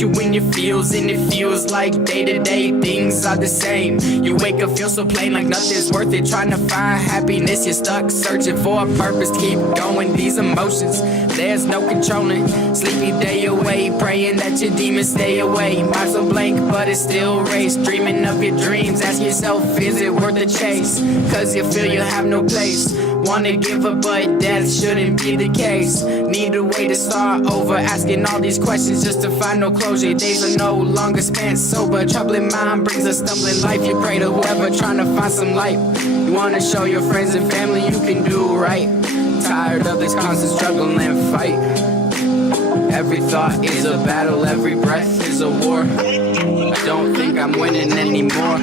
got you in your feels, and it feels like day-to-day things are the same. You wake up, feel so plain, like nothing's worth it. Trying to find happiness, you're stuck searching for a purpose. Keep going, these emotions, there's no controlling. Sleepy day away, praying that your demons stay away. Mind's so blank, but it's still race. Dreaming of your dreams, ask yourself, is it worth the chase? Cause you feel you have no place. Wanna give up, but death shouldn't be the case. Need a way to start over, asking all these questions just to find no closure. Days are no longer spent sober. Troubling mind brings a stumbling life. You pray to whoever trying to find some light. You wanna show your friends and family you can do right. Tired of this constant struggle and fight. Every thought is a battle, every breath is a war. I don't think I'm winning anymore.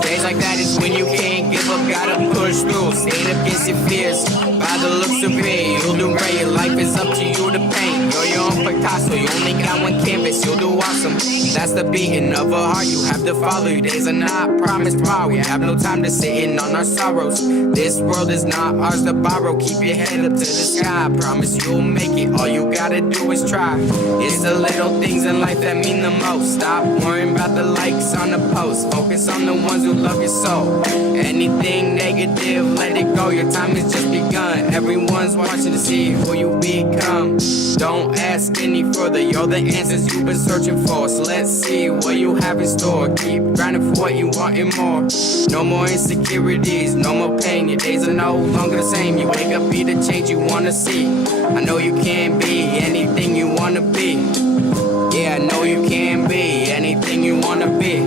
Days like that is when you can't give up, gotta push through. Stand up against your fears, by the looks of it, you'll do great. Your life is up to you to paint. You're your own Picasso, you only got one canvas, you'll do awesome. That's the beating of a heart you have to follow. Your days are not promised tomorrow, we have no time to sit in on our sorrows. This world is not ours to borrow. Keep your head up to the sky, I promise you'll make it. All you gotta do is try. It's the little things in life that mean the most. Stop worrying about the likes on the post, focus on the ones who love your soul. Anything negative, let it go, your time has just begun. Everyone's watching to see who you become. Don't ask any further, you're the answers you've been searching for. So let's see what you have in store. Keep grinding for what you want and more. No more insecurities, no more pain. Your days are no longer the same. You wake up, be the change you wanna see. I know you can be anything you wanna be. Yeah, I know you can be anything you wanna be.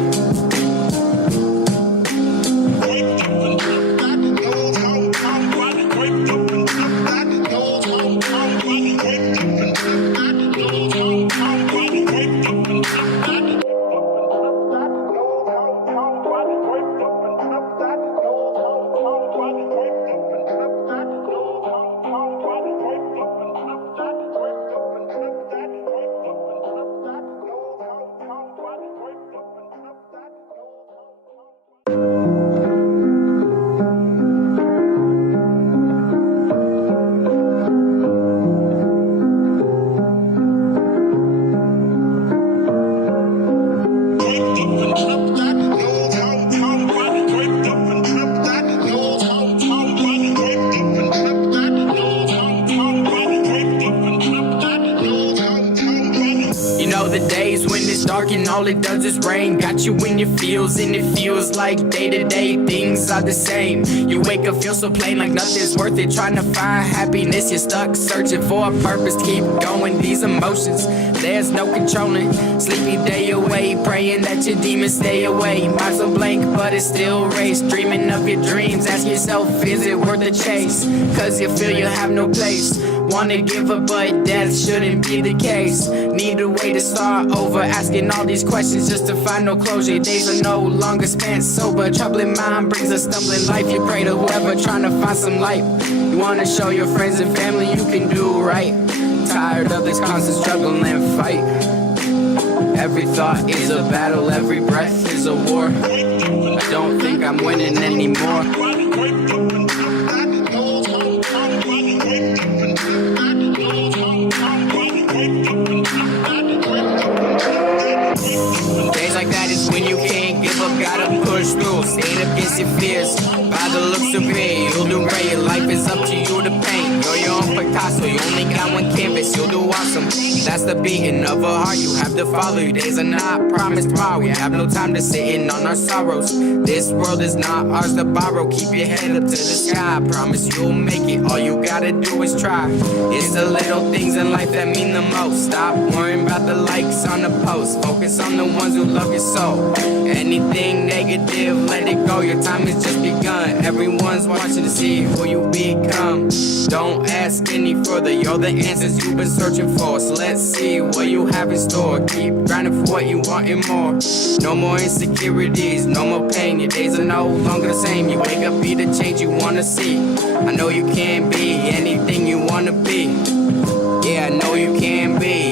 And all it does is rain. Got you in your feels, and it feels like day-to-day things are the same. You wake up, feel so plain, like nothing's worth it. Trying to find happiness, you're stuck searching for a purpose. Keep going, these emotions, there's no controlling. Sleepy day away, praying that your demons stay away. Mind's so blank, but it's still race. Dreaming of your dreams, ask yourself, is it worth the chase? Cause you feel you have no place. Wanna give up, but death shouldn't be the case. Need a way to start over, asking all these questions just to find no closure. Days are no longer spent sober. Troubling mind brings a stumbling life. You pray to whoever trying to find some light. You wanna show your friends and family you can do right. Tired of this constant struggle and fight. Every thought is a battle, every breath is a war. I don't think I'm winning anymore. Days like that is when you can't give up, gotta push through. Stand up against your fears, by the looks of it, you'll do great. Your life is up to you to paint. You're your own Picasso, you only got one canvas, you'll do awesome. That's the beating of a heart you have to follow. Your days are not promised tomorrow, we have no time to sit in on our sorrows. This world is not ours to borrow. Keep your head up to the sky, I promise you'll make it. All you gotta do is try. It's the little things in life that mean the most. Stop worrying about the likes on the post, focus on the ones who love your soul. Anything negative, let it go, your time has just begun. Everyone's watching to see who you become. Don't ask any further, you're the answers you've been searching for. So let's see what you have in store. Keep grinding for what you want and more. No more insecurities, no more pain. Your days are no longer the same. You wake up, be the change you wanna see. I know you can be anything you wanna be. Yeah, I know you can be